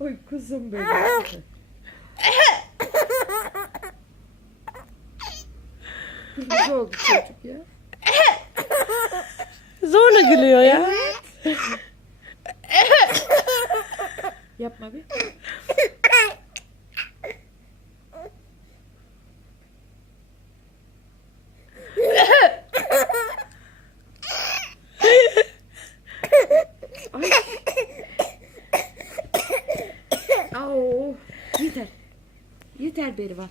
Oy kuzum benim. Kırmızı oldu çocuk ya. Zorla gülüyor ya. Yapma bir. Ay. Au. Yeter. Yeter Berivan.